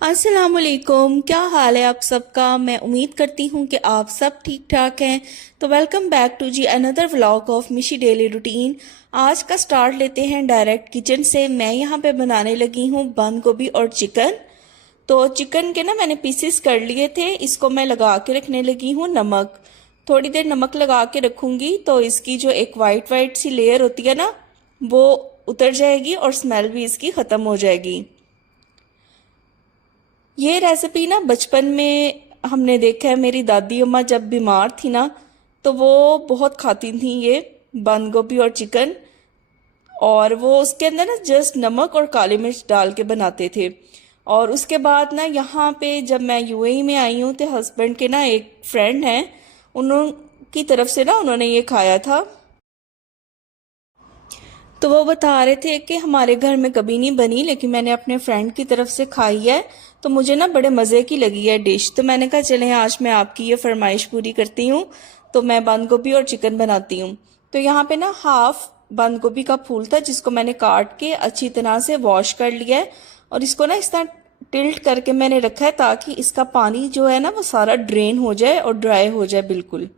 अस्सलामुअलैकुम, क्या हाल है आप सबका। मैं उम्मीद करती हूँ कि आप सब ठीक ठाक हैं। तो वेलकम बैक टू जी another vlog of Mishi daily routine. आज का स्टार्ट लेते हैं डायरेक्ट किचन से। मैं यहाँ पे बनाने लगी हूँ बंद गोभी और चिकन। तो चिकन के ना मैंने पीसेस कर लिए थे, इसको मैं लगा के रखने लगी हूँ नमक। थोड़ी देर नमक लगा के रखूंगी तो इसकी जो एक वाइट वाइट सी लेयर होती है ना, वो उतर जाएगी और स्मेल भी इसकी ख़त्म हो जाएगी। ये रेसिपी ना बचपन में हमने देखा है, मेरी दादी अम्मा जब बीमार थी ना तो वो बहुत खाती थी ये बंद गोभी और चिकन। और वो उसके अंदर ना जस्ट नमक और काली मिर्च डाल के बनाते थे। और उसके बाद ना यहाँ पे जब मैं यूएई में आई हूँ तो हस्बैंड के ना एक फ्रेंड हैं, उन्होंने तरफ से ना उन्होंने ये खाया था। तो वो बता रहे थे कि हमारे घर में कभी नहीं बनी लेकिन मैंने अपने फ्रेंड की तरफ से खाई है, तो मुझे ना बड़े मज़े की लगी है डिश। तो मैंने कहा चलें आज मैं आपकी ये फरमाइश पूरी करती हूँ, तो मैं बंद गोभी और चिकन बनाती हूँ। तो यहाँ पे ना हाफ बंद गोभी का फूल था जिसको मैंने काट के अच्छी तरह से वॉश कर लिया है। और इसको ना इस तरह टिल्ट करके मैंने रखा है ताकि इसका पानी जो है ना वो सारा ड्रेन हो जाए और ड्राई हो जाए बिल्कुल।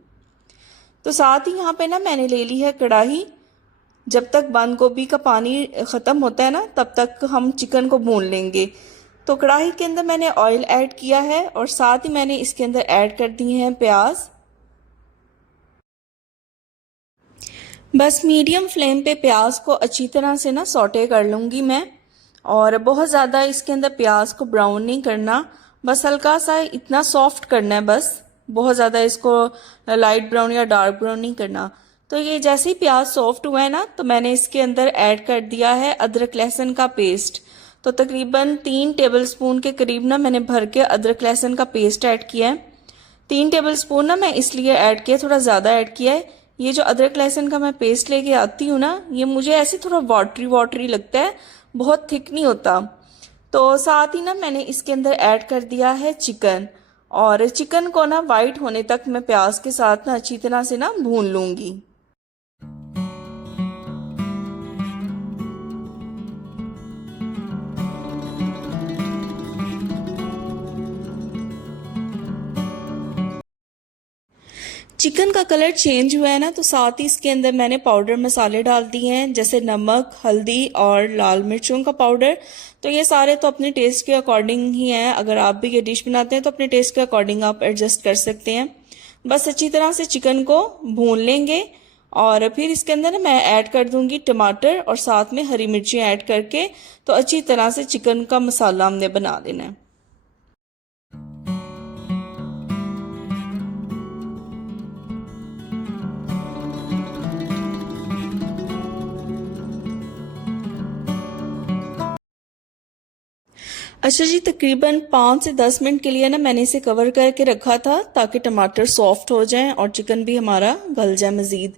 तो साथ ही यहाँ पे ना मैंने ले ली है कढ़ाई। जब तक बंद गोभी का पानी ख़त्म होता है ना तब तक हम चिकन को भून लेंगे। तो कढ़ाई के अंदर मैंने ऑयल ऐड किया है और साथ ही मैंने इसके अंदर ऐड कर दिए हैं प्याज। बस मीडियम फ्लेम पे प्याज को अच्छी तरह से ना सौटे कर लूँगी मैं। और बहुत ज़्यादा इसके अंदर प्याज को ब्राउन नहीं करना, बस हल्का सा इतना सॉफ्ट करना है बस। बहुत ज़्यादा इसको लाइट ब्राउन या डार्क ब्राउन नहीं करना। तो ये जैसे ही प्याज सॉफ्ट हुआ है ना तो मैंने इसके अंदर ऐड कर दिया है अदरक लहसुन का पेस्ट। तो तकरीबन 3 टेबलस्पून के करीब ना मैंने भर के अदरक लहसुन का पेस्ट ऐड किया है। 3 टेबलस्पून ना मैं इसलिए ऐड किया, थोड़ा ज़्यादा ऐड किया है। ये जो अदरक लहसुन का मैं पेस्ट लेके आती हूँ ना, ये मुझे ऐसे थोड़ा वाटरी वाटरी लगता है, बहुत थिक नहीं होता। तो साथ ही ना मैंने इसके अंदर ऐड कर दिया है चिकन। और चिकन को ना वाइट होने तक मैं प्याज के साथ ना अच्छी तरह से ना भून लूंगी। चिकन का कलर चेंज हुआ है ना तो साथ ही इसके अंदर मैंने पाउडर मसाले डाल दिए हैं, जैसे नमक, हल्दी और लाल मिर्चों का पाउडर। तो ये सारे तो अपने टेस्ट के अकॉर्डिंग ही हैं, अगर आप भी ये डिश बनाते हैं तो अपने टेस्ट के अकॉर्डिंग आप एडजस्ट कर सकते हैं। बस अच्छी तरह से चिकन को भून लेंगे। और फिर इसके अंदर ना मैं ऐड कर दूंगी टमाटर और साथ में हरी मिर्ची ऐड करके, तो अच्छी तरह से चिकन का मसाला हमने बना देना है। अच्छा जी, तकरीबन 5 से 10 मिनट के लिए ना मैंने इसे कवर करके रखा था ताकि टमाटर सॉफ्ट हो जाएं और चिकन भी हमारा गल जाए मज़ीद।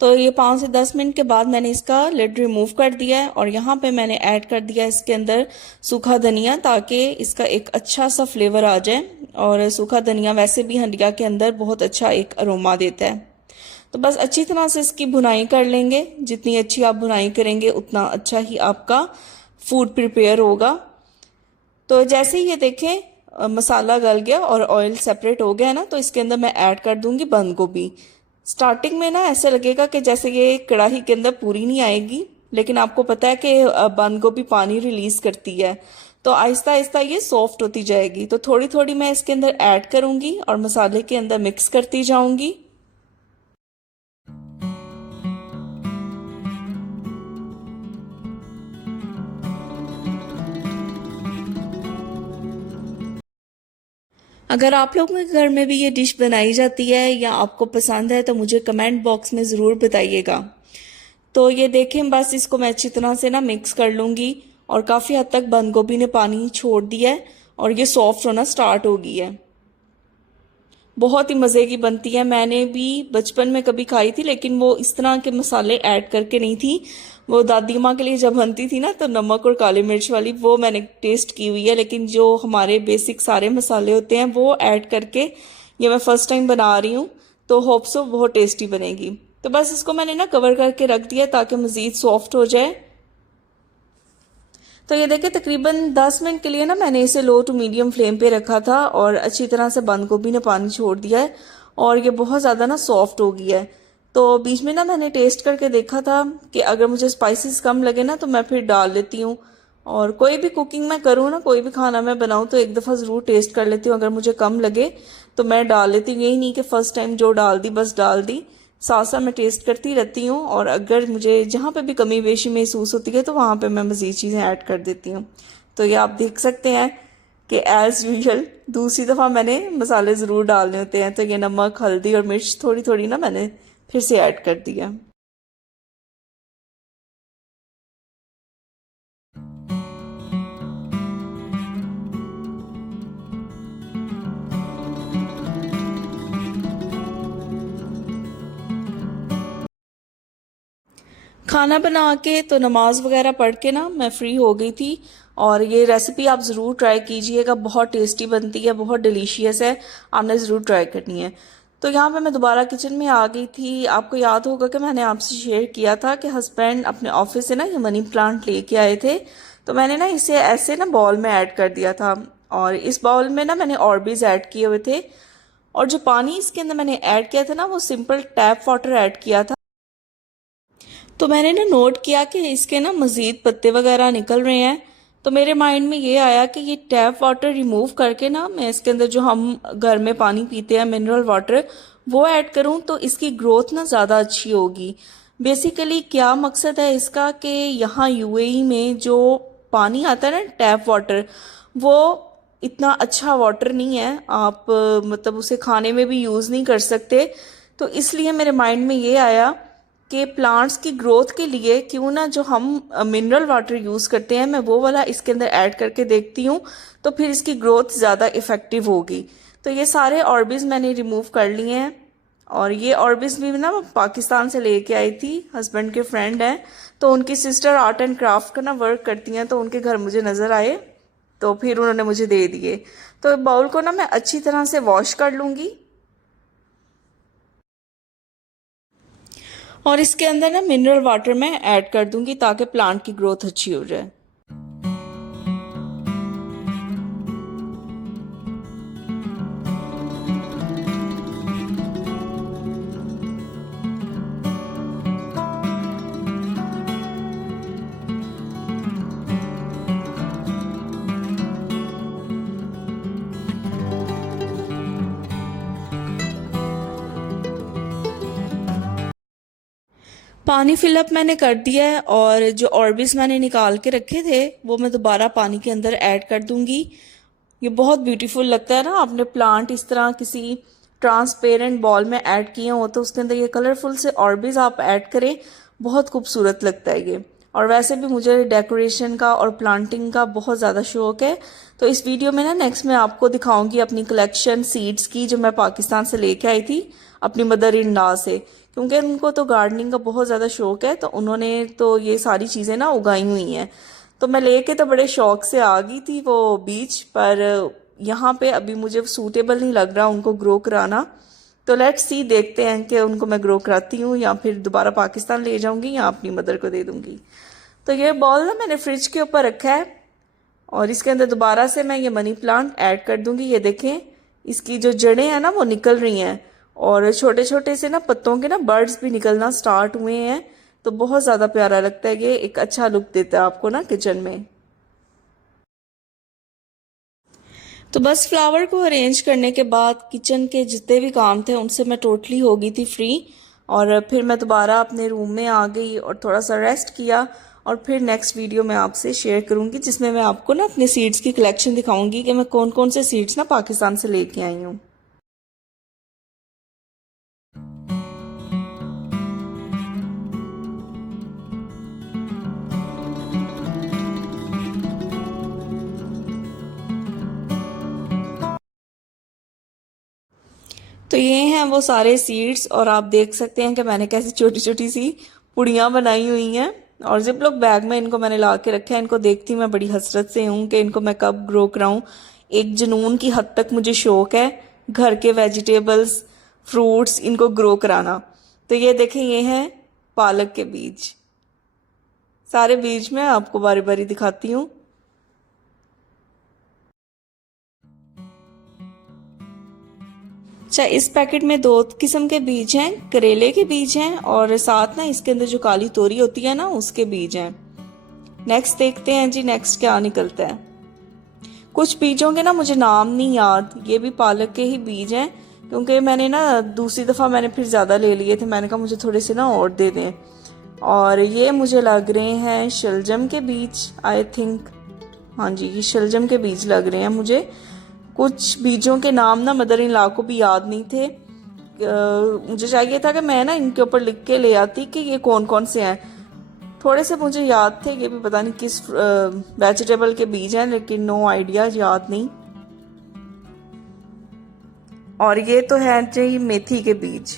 तो ये 5 से 10 मिनट के बाद मैंने इसका लिड रिमूव कर दिया है और यहाँ पे मैंने ऐड कर दिया इसके अंदर सूखा धनिया, ताकि इसका एक अच्छा सा फ्लेवर आ जाए। और सूखा धनिया वैसे भी हंडिया के अंदर बहुत अच्छा एक अरोमा देता है। तो बस अच्छी तरह से इसकी भुनाई कर लेंगे, जितनी अच्छी आप भुनाई करेंगे उतना अच्छा ही आपका फूड प्रिपेयर होगा। तो जैसे ही ये देखें मसाला गल गया और ऑयल सेपरेट हो गया है ना, तो इसके अंदर मैं ऐड कर दूंगी बंद गोभी। स्टार्टिंग में ना ऐसे लगेगा कि जैसे ये कढ़ाई के अंदर पूरी नहीं आएगी, लेकिन आपको पता है कि बंद गोभी पानी रिलीज करती है, तो आहिस्ता आहिस्ता ये सॉफ्ट होती जाएगी। तो थोड़ी थोड़ी मैं इसके अंदर ऐड करूंगी और मसाले के अंदर मिक्स करती जाऊंगी। अगर आप लोगों के घर में भी ये डिश बनाई जाती है या आपको पसंद है तो मुझे कमेंट बॉक्स में ज़रूर बताइएगा। तो ये देखें, बस इसको मैं अच्छी तरह से ना मिक्स कर लूँगी और काफ़ी हद तक बंद गोभी ने पानी छोड़ दिया है और ये सॉफ्ट होना स्टार्ट हो गई है। बहुत ही मज़े की बनती है, मैंने भी बचपन में कभी खाई थी लेकिन वो इस तरह के मसाले ऐड करके नहीं थी। वो दादी माँ के लिए जब बनती थी ना तो नमक और काली मिर्च वाली वो मैंने टेस्ट की हुई है, लेकिन जो हमारे बेसिक सारे मसाले होते हैं वो ऐड करके ये मैं फर्स्ट टाइम बना रही हूँ, तो होप सो बहुत टेस्टी बनेगी। तो बस इसको मैंने ना कवर करके रख दिया ताकि मज़ीद सॉफ्ट हो जाए। तो ये देखिए तकरीबन 10 मिनट के लिए ना मैंने इसे लो टू मीडियम फ्लेम पे रखा था और अच्छी तरह से बंद गोभी ने पानी छोड़ दिया है और ये बहुत ज़्यादा ना सॉफ्ट हो गया है। तो बीच में ना मैंने टेस्ट करके देखा था कि अगर मुझे स्पाइसेस कम लगे ना तो मैं फिर डाल लेती हूँ। और कोई भी कुकिंग मैं करूँ ना, कोई भी खाना मैं बनाऊँ तो एक दफ़ा ज़रूर टेस्ट कर लेती हूँ, अगर मुझे कम लगे तो मैं डाल लेती हूँ। यही नहीं कि फ़र्स्ट टाइम जो डाल दी बस डाल दी, साथ साथ मैं टेस्ट करती रहती हूँ और अगर मुझे जहाँ पे भी कमी बेशी महसूस होती है तो वहाँ पे मैं मज़ीद चीज़ें ऐड कर देती हूँ। तो ये आप देख सकते हैं कि एज़ यूजुअल दूसरी दफ़ा मैंने मसाले ज़रूर डालने होते हैं। तो ये नमक, हल्दी और मिर्च थोड़ी थोड़ी ना मैंने फिर से ऐड कर दिया। खाना बना के तो नमाज वगैरह पढ़ के ना मैं फ्री हो गई थी। और ये रेसिपी आप ज़रूर ट्राई कीजिएगा, बहुत टेस्टी बनती है, बहुत डिलीशियस है, आपने ज़रूर ट्राई करनी है। तो यहाँ पे मैं दोबारा किचन में आ गई थी। आपको याद होगा कि मैंने आपसे शेयर किया था कि हस्बैंड अपने ऑफिस से ना ये मनी प्लांट लेके आए थे। तो मैंने ना इसे ऐसे ना बाउल में ऐड कर दिया था और इस बाउल में ना मैंने ऑर्बिज ऐड किए हुए थे और जो पानी इसके अंदर मैंने ऐड किया था ना वो सिंपल टैप वाटर ऐड किया था। तो मैंने ना नोट किया कि इसके ना मज़ीद पत्ते वगैरह निकल रहे हैं। तो मेरे माइंड में ये आया कि ये टैप वाटर रिमूव करके ना मैं इसके अंदर जो हम घर में पानी पीते हैं मिनरल वाटर वो ऐड करूं तो इसकी ग्रोथ ना ज़्यादा अच्छी होगी। बेसिकली क्या मकसद है इसका कि यहाँ यूएई में जो पानी आता है ना टैप वाटर, वो इतना अच्छा वाटर नहीं है, आप मतलब उसे खाने में भी यूज़ नहीं कर सकते। तो इसलिए मेरे माइंड में ये आया कि प्लांट्स की ग्रोथ के लिए क्यों ना जो हम मिनरल वाटर यूज़ करते हैं मैं वो वाला इसके अंदर ऐड करके देखती हूँ, तो फिर इसकी ग्रोथ ज़्यादा इफ़ेक्टिव होगी। तो ये सारे ऑर्बिज मैंने रिमूव कर लिए हैं और ये ऑर्बिज भी ना पाकिस्तान से लेके आई थी, हस्बैंड के फ्रेंड हैं तो उनकी सिस्टर आर्ट एंड क्राफ्ट का ना वर्क करती हैं तो उनके घर मुझे नज़र आए तो फिर उन्होंने मुझे दे दिए। तो बाउल को ना मैं अच्छी तरह से वॉश कर लूँगी और इसके अंदर ना मिनरल वाटर मैं ऐड कर दूंगी ताकि प्लांट की ग्रोथ अच्छी हो जाए। पानी फिलअप मैंने कर दिया है और जो ऑर्बिस मैंने निकाल के रखे थे वो मैं दोबारा पानी के अंदर ऐड कर दूंगी। ये बहुत ब्यूटीफुल लगता है ना, आपने प्लांट इस तरह किसी ट्रांसपेरेंट बॉल में ऐड किए हो तो उसके अंदर ये कलरफुल से ऑर्बिस आप ऐड करें, बहुत खूबसूरत लगता है ये। और वैसे भी मुझे डेकोरेशन का और प्लांटिंग का बहुत ज़्यादा शौक है। तो इस वीडियो में ना नेक्स्ट मैं आपको दिखाऊंगी अपनी कलेक्शन सीड्स की जो मैं पाकिस्तान से लेके आई थी अपनी मदर इन लॉ से, क्योंकि उनको तो गार्डनिंग का बहुत ज़्यादा शौक है तो उन्होंने तो ये सारी चीज़ें ना उगाई हुई हैं। तो मैं लेके तो बड़े शौक से आ गई थी वो बीच पर, यहाँ पे अभी मुझे सूटेबल नहीं लग रहा उनको ग्रो कराना। तो लेट्स सी, देखते हैं कि उनको मैं ग्रो कराती हूँ या फिर दोबारा पाकिस्तान ले जाऊंगी या अपनी मदर को दे दूंगी। तो ये बॉल ना मैंने फ्रिज के ऊपर रखा है और इसके अंदर दोबारा से मैं ये मनी प्लांट ऐड कर दूंगी। ये देखें इसकी जो जड़ें हैं ना वो निकल रही हैं और छोटे छोटे से ना पत्तों के ना बर्ड्स भी निकलना स्टार्ट हुए हैं। तो बहुत ज़्यादा प्यारा लगता है, ये एक अच्छा लुक देता है आपको ना किचन में। तो बस फ्लावर को अरेंज करने के बाद किचन के जितने भी काम थे उनसे मैं टोटली हो गई थी फ्री। और फिर मैं दोबारा अपने रूम में आ गई और थोड़ा सा रेस्ट किया और फिर नेक्स्ट वीडियो मैं आपसे शेयर करूंगी जिसमें मैं आपको ना अपने सीड्स की कलेक्शन दिखाऊंगी कि मैं कौन कौन से सीड्स ना पाकिस्तान से लेके आई हूँ। तो ये हैं वो सारे सीड्स और आप देख सकते हैं कि मैंने कैसी छोटी छोटी सी पुड़ियाँ बनाई हुई हैं और जिप लॉक बैग में इनको मैंने ला के रखा है। इनको देखती मैं बड़ी हसरत से हूँ कि इनको मैं कब ग्रो कराऊँ। एक जुनून की हद तक मुझे शौक है घर के वेजिटेबल्स, फ्रूट्स इनको ग्रो कराना। तो ये देखें, ये हैं पालक के बीज। सारे बीज मैं आपको बारी बारी दिखाती हूँ। अच्छा, इस पैकेट में 2 किस्म के बीज हैं, करेले के बीज हैं और साथ ना इसके अंदर जो काली तोरी होती है ना उसके बीज हैं। नेक्स्ट देखते हैं जी, नेक्स्ट क्या निकलता है। कुछ बीजों के ना मुझे नाम नहीं याद, ये भी पालक के ही बीज हैं, क्योंकि मैंने ना दूसरी दफ़ा मैंने फिर ज़्यादा ले लिए थे, मैंने कहा मुझे थोड़े से ना और दे दें। और ये मुझे लग रहे हैं शलजम के बीज, आई थिंक। हाँ जी, ये शलजम के बीज लग रहे हैं मुझे। कुछ बीजों के नाम ना मदर इन लॉ को भी याद नहीं थे। मुझे चाहिए था कि मैं ना इनके ऊपर लिख के ले आती कि ये कौन कौन से हैं। थोड़े से मुझे याद थे, ये भी पता नहीं किस वेजिटेबल के बीज हैं, लेकिन नो आइडिया, याद नहीं। और ये तो है जी मेथी के बीज।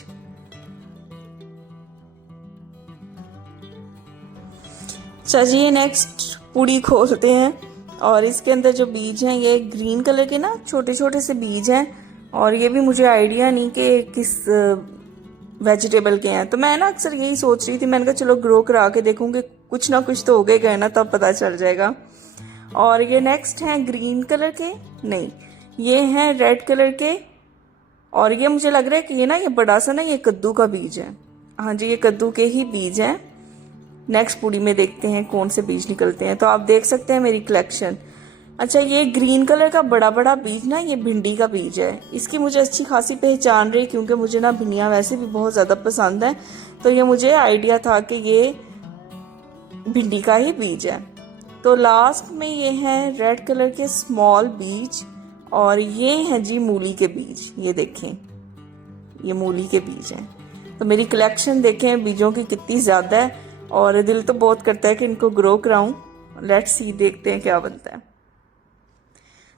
चलिए नेक्स्ट पूड़ी खोलते हैं और इसके अंदर जो बीज हैं ये ग्रीन कलर के ना छोटे छोटे से बीज हैं, और ये भी मुझे आइडिया नहीं कि किस वेजिटेबल के हैं। तो मैं ना अक्सर यही सोच रही थी, मैंने कहा चलो ग्रो करा के देखूंगी, कुछ ना कुछ तो हो गए ना, तब पता चल जाएगा। और ये नेक्स्ट हैं ग्रीन कलर के, नहीं ये हैं रेड कलर के, और ये मुझे लग रहा है कि ये ना ये बड़ा सा ना ये कद्दू का बीज है। हाँ जी, ये कद्दू के ही बीज हैं। नेक्स्ट पूड़ी में देखते हैं कौन से बीज निकलते हैं। तो आप देख सकते हैं मेरी कलेक्शन। अच्छा, ये ग्रीन कलर का बड़ा बड़ा बीज ना ये भिंडी का बीज है। इसकी मुझे अच्छी खासी पहचान रही, क्योंकि मुझे ना भिंडियाँ वैसे भी बहुत ज़्यादा पसंद है, तो ये मुझे आइडिया था कि ये भिंडी का ही बीज है। तो लास्ट में ये हैं रेड कलर के स्मॉल बीज, और ये हैं जी मूली के बीज। ये देखें, ये मूली के बीज हैं। तो मेरी कलेक्शन देखें बीजों की कितनी ज़्यादा है, और दिल तो बहुत करता है कि इनको ग्रो कराऊं। लेट्स सी, देखते हैं क्या बनता है।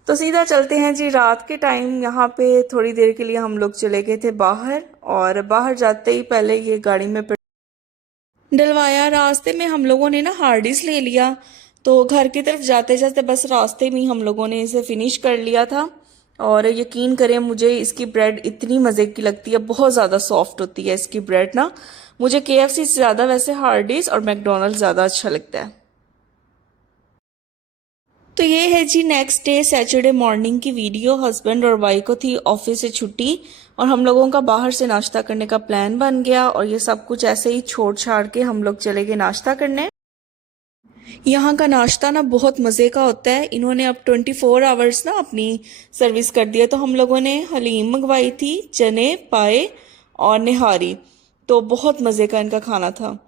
तो सीधा चलते हैं जी। रात के टाइम यहाँ पे थोड़ी देर के लिए हम लोग चले गए थे बाहर, और बाहर जाते ही पहले ये गाड़ी में डलवाया। रास्ते में हम लोगों ने ना हार्डिस ले लिया, तो घर की तरफ जाते जाते बस रास्ते में हम लोगों ने इसे फिनिश कर लिया था। और यकीन करें, मुझे इसकी ब्रेड इतनी मज़े की लगती है, बहुत ज़्यादा सॉफ्ट होती है इसकी ब्रेड ना। मुझे KFC से ज़्यादा वैसे हार्डिस और मैकडोनल्ड्स ज़्यादा अच्छा लगता है। तो ये है जी नेक्स्ट डे सैटरडे मॉर्निंग की वीडियो। हस्बैंड और वाइफ को थी ऑफिस से छुट्टी, और हम लोगों का बाहर से नाश्ता करने का प्लान बन गया, और ये सब कुछ ऐसे ही छोड़ छाड़ के हम लोग चले गए नाश्ता करने। यहाँ का नाश्ता ना बहुत मज़े का होता है। इन्होंने अब 24 आवर्स ना अपनी सर्विस कर दिया। तो हम लोगों ने हलीम मंगवाई थी, चने पाए और निहारी, तो बहुत मज़े का इनका खाना था।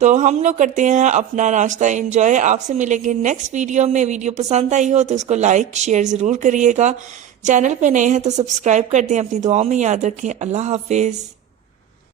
तो हम लोग करते हैं अपना नाश्ता एंजॉय। आपसे मिलेंगे नेक्स्ट वीडियो में। वीडियो पसंद आई हो तो इसको लाइक शेयर ज़रूर करिएगा। चैनल पे नए हैं तो सब्सक्राइब कर दें। अपनी दुआओं में याद रखें। अल्लाह हाफिज़।